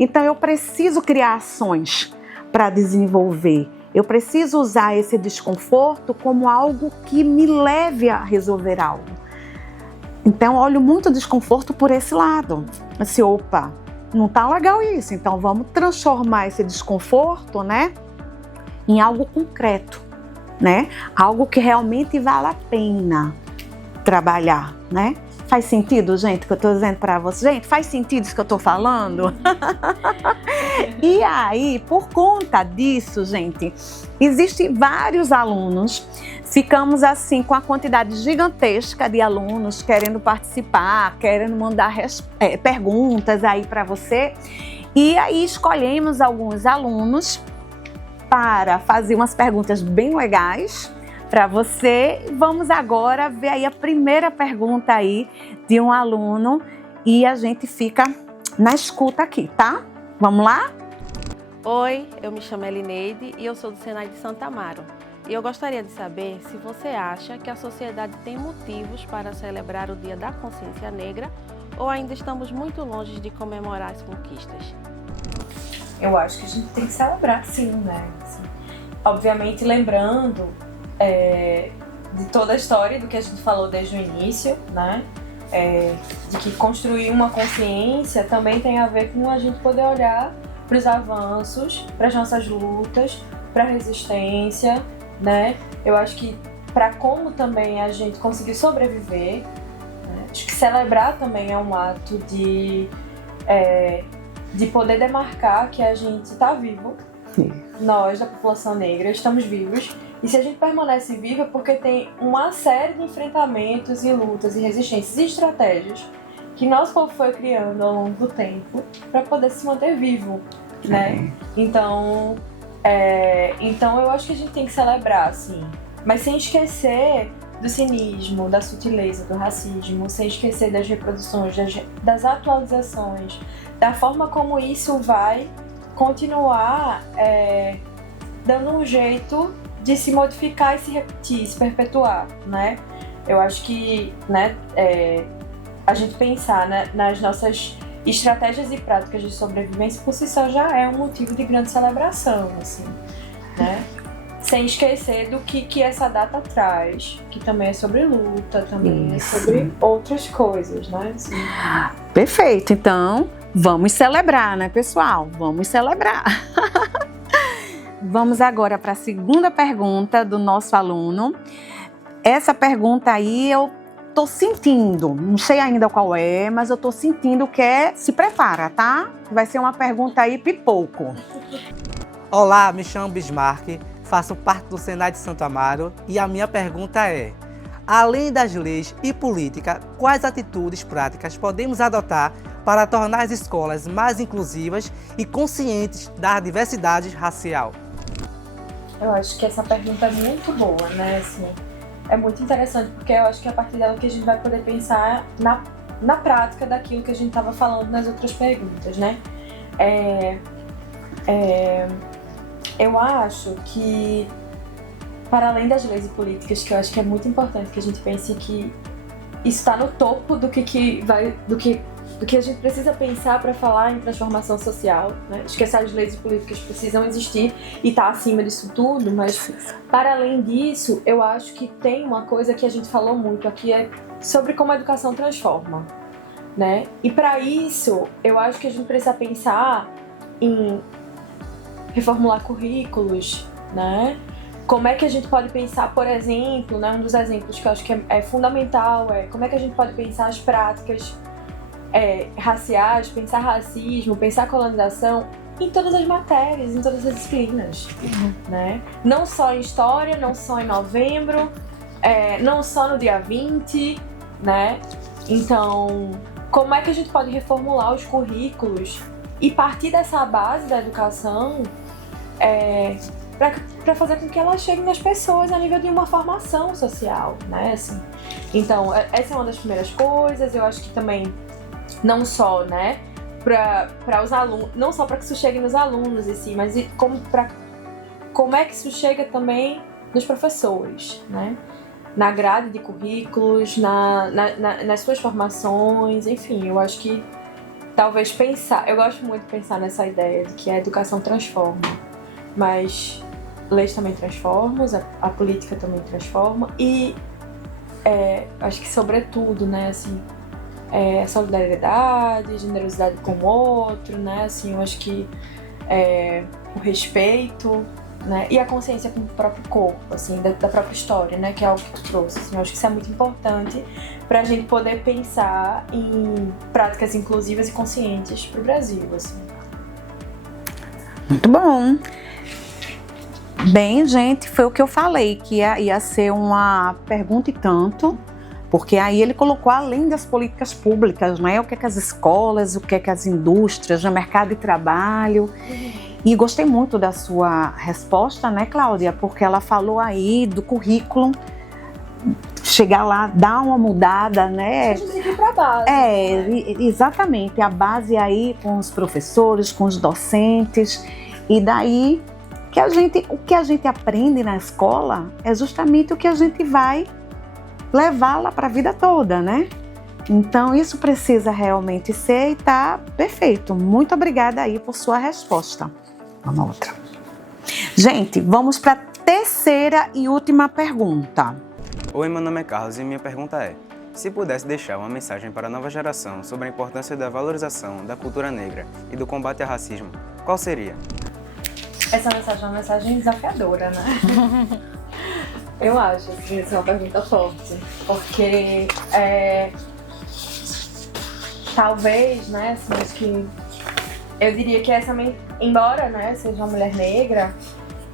Então eu preciso criar ações para desenvolver. Eu preciso usar esse desconforto como algo que me leve a resolver algo. Então olho muito o desconforto por esse lado. Assim, opa, não tá legal isso, então vamos transformar esse desconforto, né, em algo concreto, né? Algo que realmente vale a pena trabalhar, né? Faz sentido, gente, o que eu tô dizendo para vocês? Gente, faz sentido isso que eu tô falando? E aí, por conta disso, gente, existem vários alunos, ficamos assim com a quantidade gigantesca de alunos querendo participar, querendo mandar perguntas aí para você. E aí escolhemos alguns alunos para fazer umas perguntas bem legais para você. Vamos agora ver aí a primeira pergunta aí de um aluno e a gente fica na escuta aqui, tá? Vamos lá? Oi, eu me chamo Elineide e eu sou do Senai de Santa Amaro. e eu gostaria de saber se você acha que a sociedade tem motivos para celebrar o Dia da Consciência Negra ou ainda estamos muito longe de comemorar as conquistas. Eu acho que a gente tem que celebrar, sim, né? Assim, obviamente, lembrando de toda a história do que a gente falou desde o início, né? De que construir uma consciência também tem a ver com a gente poder olhar para os avanços, para as nossas lutas, para a resistência, né? Eu acho que para como também a gente conseguiu sobreviver, né? Acho que celebrar também é um ato de poder demarcar que a gente está vivo. Sim. Nós, da população negra, estamos vivos. E se a gente permanece vivo é porque tem uma série de enfrentamentos e lutas e resistências e estratégias que nosso povo foi criando ao longo do tempo para poder se manter vivo, né? Então eu acho que a gente tem que celebrar, assim, mas sem esquecer do cinismo, da sutileza, do racismo, sem esquecer das reproduções, das atualizações, da forma como isso vai continuar dando um jeito de se modificar e se repetir, se perpetuar, né? Eu acho que, né, a gente pensar, né, nas nossas estratégias e práticas de sobrevivência por si só já é um motivo de grande celebração, assim, né? Sem esquecer do que essa data traz, que também é sobre luta, também é sobre outras coisas, né? Assim. Perfeito, então vamos celebrar, né, pessoal? Vamos celebrar. Vamos agora para a segunda pergunta do nosso aluno. Essa pergunta aí eu tô sentindo, não sei ainda qual é, mas eu tô sentindo que se prepara, tá? Vai ser uma pergunta aí pipoco. Olá, me chamo Bismarck, faço parte do Senai de Santo Amaro e a minha pergunta é: além das leis e política, quais atitudes práticas podemos adotar para tornar as escolas mais inclusivas e conscientes da diversidade racial? Eu acho que essa pergunta é muito boa, né? Assim, é muito interessante porque eu acho que é a partir dela que a gente vai poder pensar na prática daquilo que a gente estava falando nas outras perguntas, né? Eu acho que, para além das leis e políticas, que eu acho que é muito importante que a gente pense que isso está no topo do que a gente precisa pensar para falar em transformação social, né? Acho que essas leis e políticas precisam existir e estar acima disso tudo, mas para além disso, eu acho que tem uma coisa que a gente falou muito aqui, é sobre como a educação transforma, né? E para isso, eu acho que a gente precisa pensar em reformular currículos, né? Como é que a gente pode pensar, por exemplo, né, um dos exemplos que eu acho que é fundamental é como é que a gente pode pensar as práticas raciais, pensar racismo, pensar colonização em todas as matérias, em todas as disciplinas, né? Não só em história, não só em novembro, não só no dia 20, né? Então, como é que a gente pode reformular os currículos e partir dessa base da educação para fazer com que ela chegue nas pessoas a nível de uma formação social, né? Assim, então, essa é uma das primeiras coisas. Eu acho que também não só, né, para os alunos, não só para que isso chegue nos alunos, assim, mas como é que isso chega também nos professores, né? Na grade de currículos, nas suas formações, enfim, eu acho que talvez pensar, eu gosto muito de pensar nessa ideia de que a educação transforma, mas leis também transformam, a política também transforma e acho que sobretudo, né, assim, solidariedade, generosidade com o outro, né, assim, eu acho que o respeito, né, e a consciência com o próprio corpo, assim, da própria história, né, que é algo que tu trouxe, assim, eu acho que isso é muito importante para a gente poder pensar em práticas inclusivas e conscientes para o Brasil, assim. Muito bom. Bem, gente, foi o que eu falei, que ia ser uma pergunta e tanto, porque aí ele colocou além das políticas públicas, né? O que é que as escolas, o que é que as indústrias, o mercado de trabalho. E gostei muito da sua resposta, né, Cláudia? Porque ela falou aí do currículo, chegar lá, dar uma mudada, né? A gente tem que ir para a base. Exatamente. A base aí com os professores, com os docentes. E daí o que a gente aprende na escola é justamente o que a gente vai levar lá para a vida toda, né? Então, isso precisa realmente ser e tá perfeito. Muito obrigada aí por sua resposta. Vamos a outra. Gente, vamos para a terceira e última pergunta. Oi, meu nome é Carlos e minha pergunta é: se pudesse deixar uma mensagem para a nova geração sobre a importância da valorização da cultura negra e do combate ao racismo, qual seria? Essa mensagem é uma mensagem desafiadora, né? Eu acho que essa é uma pergunta forte, porque talvez, né, assim, acho que eu diria que essa, embora, né, seja uma mulher negra,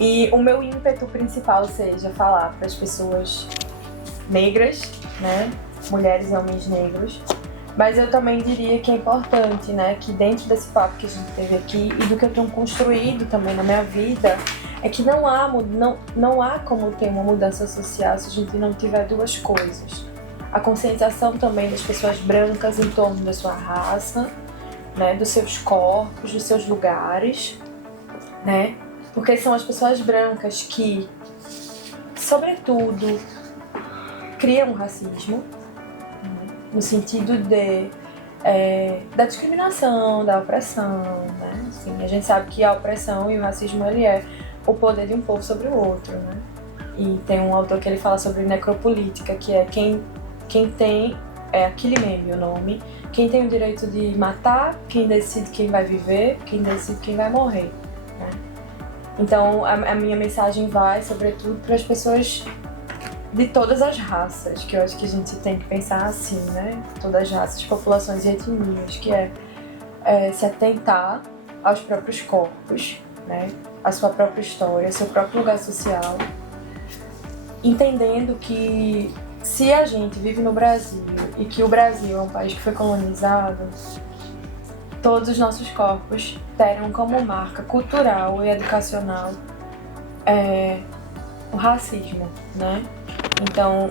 e o meu ímpeto principal seja falar para as pessoas negras, né, mulheres e homens negros, mas eu também diria que é importante, né, que dentro desse papo que a gente teve aqui e do que eu tenho construído também na minha vida, é que não há como ter uma mudança social se a gente não tiver duas coisas. A conscientização também das pessoas brancas em torno da sua raça, né, dos seus corpos, dos seus lugares, né, porque são as pessoas brancas que, sobretudo, criam o racismo, no sentido da discriminação, da opressão, né? Assim, a gente sabe que a opressão e o racismo ele é o poder de um povo sobre o outro, né? E tem um autor que ele fala sobre necropolítica, que é quem tem, Achille Mbembe o nome, quem tem o direito de matar, quem decide quem vai viver, quem decide quem vai morrer, né? Então a minha mensagem vai, sobretudo, para as pessoas de todas as raças, que eu acho que a gente tem que pensar assim, né? Todas as raças, populações e etnias, que é se atentar aos próprios corpos, né? A sua própria história, seu próprio lugar social, entendendo que se a gente vive no Brasil e que o Brasil é um país que foi colonizado, todos os nossos corpos terão como marca cultural e educacional o racismo, né? Então,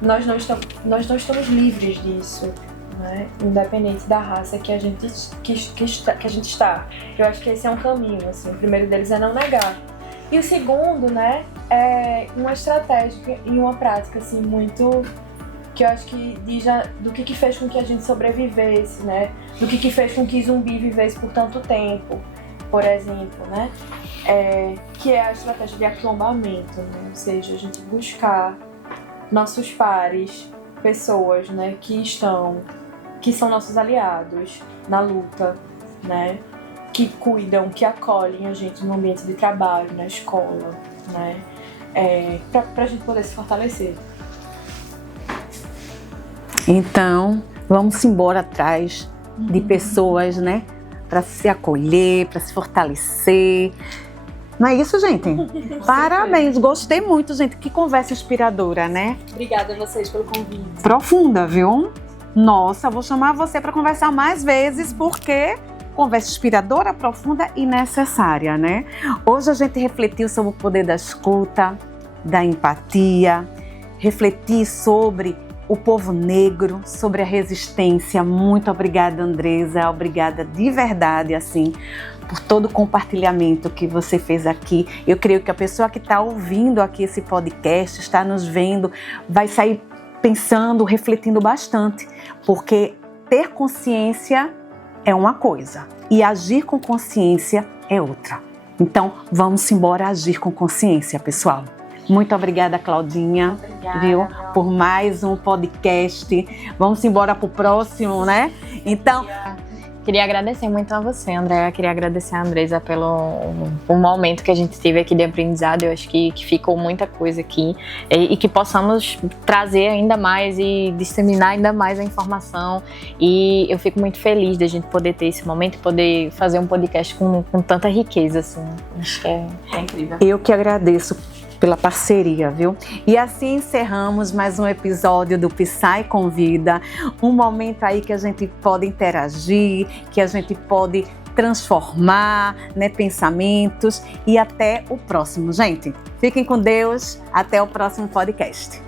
nós não estamos livres disso, né? Independente da raça que a gente está. Eu acho que esse é um caminho, assim. O primeiro deles é não negar. E o segundo, né, é uma estratégia e uma prática, assim, muito... que eu acho que diz do que fez com que a gente sobrevivesse, né? Do que fez com que Zumbi vivesse por tanto tempo, por exemplo, né? Que é a estratégia de aquilomamento, né? Ou seja, a gente buscar nossos pares, pessoas, né, que são nossos aliados na luta, né? Que cuidam, que acolhem a gente no ambiente de trabalho, na escola, né? Pra gente poder se fortalecer. Então, vamos embora atrás de pessoas, né? Para se acolher, para se fortalecer. Não é isso, gente? Parabéns, gostei muito, gente. Que conversa inspiradora, né? Obrigada a vocês pelo convite. Profunda, viu? Nossa, vou chamar você para conversar mais vezes, porque conversa inspiradora, profunda e necessária, né? Hoje a gente refletiu sobre o poder da escuta, da empatia, refletir sobre o povo negro, sobre a resistência. Muito obrigada, Andresa. Obrigada de verdade, assim, por todo o compartilhamento que você fez aqui. Eu creio que a pessoa que está ouvindo aqui esse podcast, está nos vendo, vai sair pensando, refletindo bastante, porque ter consciência é uma coisa e agir com consciência é outra. Então, vamos embora agir com consciência, pessoal. Muito obrigada, Claudinha, viu, por mais um podcast. Vamos embora para o próximo, né? Então, queria agradecer muito a você, Andréa. Queria agradecer a Andresa pelo momento que a gente teve aqui de aprendizado. Eu acho que ficou muita coisa aqui e que possamos trazer ainda mais e disseminar ainda mais a informação. E eu fico muito feliz da gente poder ter esse momento e poder fazer um podcast com tanta riqueza, assim. Acho que é incrível. Eu que agradeço pela parceria, viu? E assim encerramos mais um episódio do Psy Convida, um momento aí que a gente pode interagir, que a gente pode transformar, né, pensamentos, e até o próximo, gente. Fiquem com Deus, até o próximo podcast.